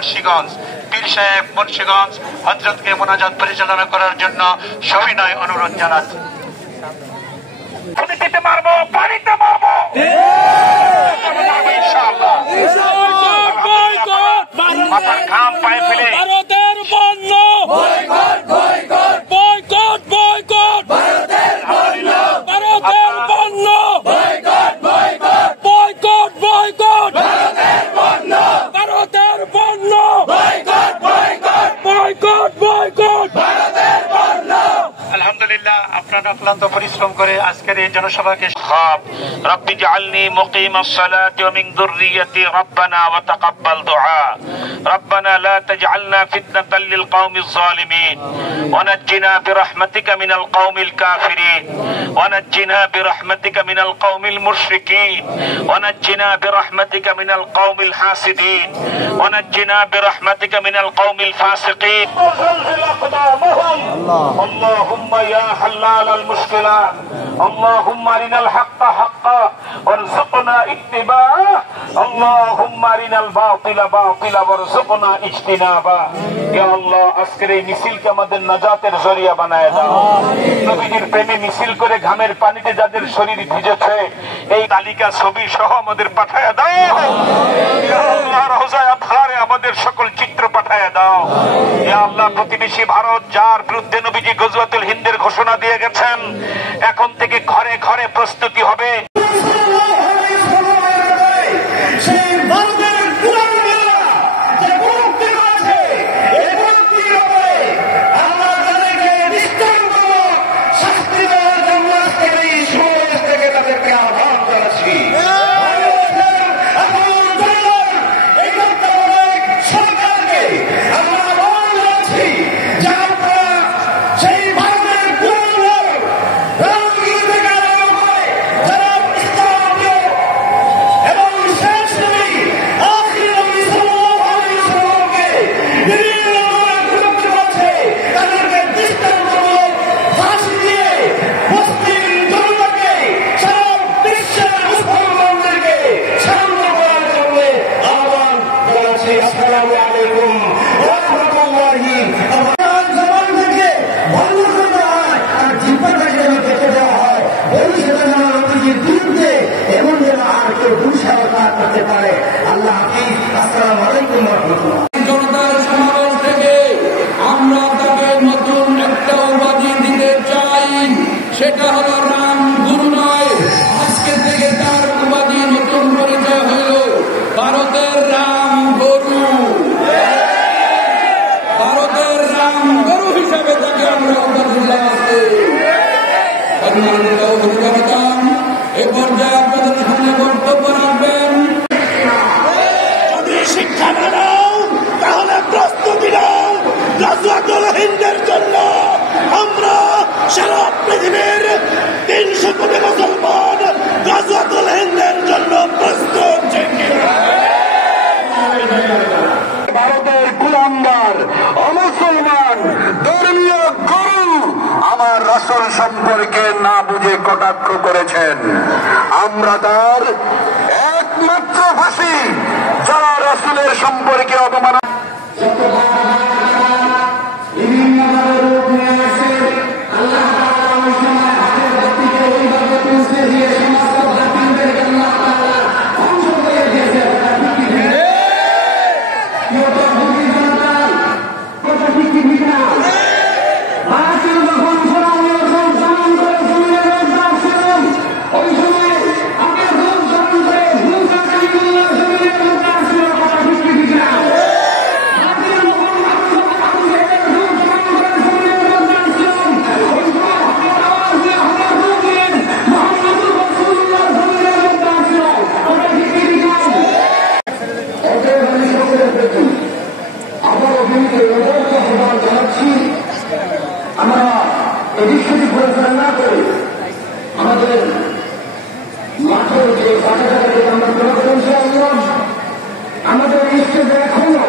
মুন্সিগঞ্জ, পীর সাহেব মুন্সিগঞ্জ হযরতকে মোনাজাত পরিচালনা করার জন্য সবিনয় অনুরোধ জানাচ্ছি। মারবো, পানিতে মারবো ইনশাআল্লাহ। মাথার ঘাম পায়ে ফেলে ভারতের পণ্য বয়কট বয়কট বয়কট বয়কট ভারতের পণ্য বয়কট বয়কট বয়কট বয়কট ভারতের পণ্য বয়কট বয়কট বয়কট বয়কট ভারতের পণ্য। আলহামদুলিল্লাহ, আপনারা ক্লান্ত পরিশ্রম করে আজকের এই জনসভাকে রব্বি জাআলনি মুকিমাস সালাতি ওয়া মিন যুররিয়্যাতি রব্বানা ওয়া তাকাব্বাল দুআ রব্বানা লা তাজআলনা ফিতনাতাল লিল কওমিজ যালিমিন ওয়া নাজ্জিনা বিরহমাতিকা মিনাল কওমিল কাফিরিন ওয়া নাজ্জিনা বিরহমাতিকা মিনাল কওমিল মুশরিকিন ওয়া নাজ্জিনা বিরহমাতিকা মিনাল কওমিল হাসিদিন ওয়া নাজ্জিনা বিরহমাতিকা মিনাল কওমিল ফাসিকিন। اللهم يا حلال المشكلات اللهم ارنا الحق حقا وارزقنا اتباعه اللهم ارنا الباطل باطلا وارزقنا اجتنابه يا الله আজকের এই মিছিলকে আমাদের নাজাতের জরিয়া বানায় দাও। নবীজির প্রেমে মিছিল করে ঘামের পানিতে যাদের শরীর ভিজেছে এই তালিকা ছবি সহ আমাদের পাঠায় দাও। ইয়া আল্লাহ রওজায়ে আতহারে আমাদের সকল চিত্র পাঠায় দাও। ইয়া আল্লাহ প্রতিবেশী ভারত যার বিরুদ্ধে নবীজি গজওয়াতুল হিন্দের ঘোষণা দিয়ে গেছেন, এখন থেকে ঘরে ঘরে প্রস্তুতি হবে। জনতার সমাবেশ থেকে আমরা তাকে নতুন একটা উপাধি দিতে চাই, সেটা হলো রাম গুরু নয়। আজকে থেকে তার উপাধি নতুন পরিচয় হইল ভারতের রাম গরু। ভারতের রাম গরু হিসাবে তাকে আমরা উপাধি দিলাম। এ পর্যায়ে আপনাদের সামনে বক্তব্য রাখবেন। শিক্ষা না নাও তাহলে প্রস্তুতি নাও গজওয়াতুল হিন্দের জন্য। আমরা সারা পৃথিবীর 300 কোটি মুসলমান গজওয়াতুল হিন্দের জন্য প্রস্তুত। ভারতের গোলামদার অমুসলমান ধর্মীয় গুরু আমার রাসূল সম্পর্কে না বুঝে কটাক্ষ করেছেন। আমরা তার একমাত্র ফাঁসি যারা রাসূলের সম্পর্কে অপমান আমরা এদিক পরিচালনা করে আমাদের মাঠের যে আমাদের স্টেজে এখনো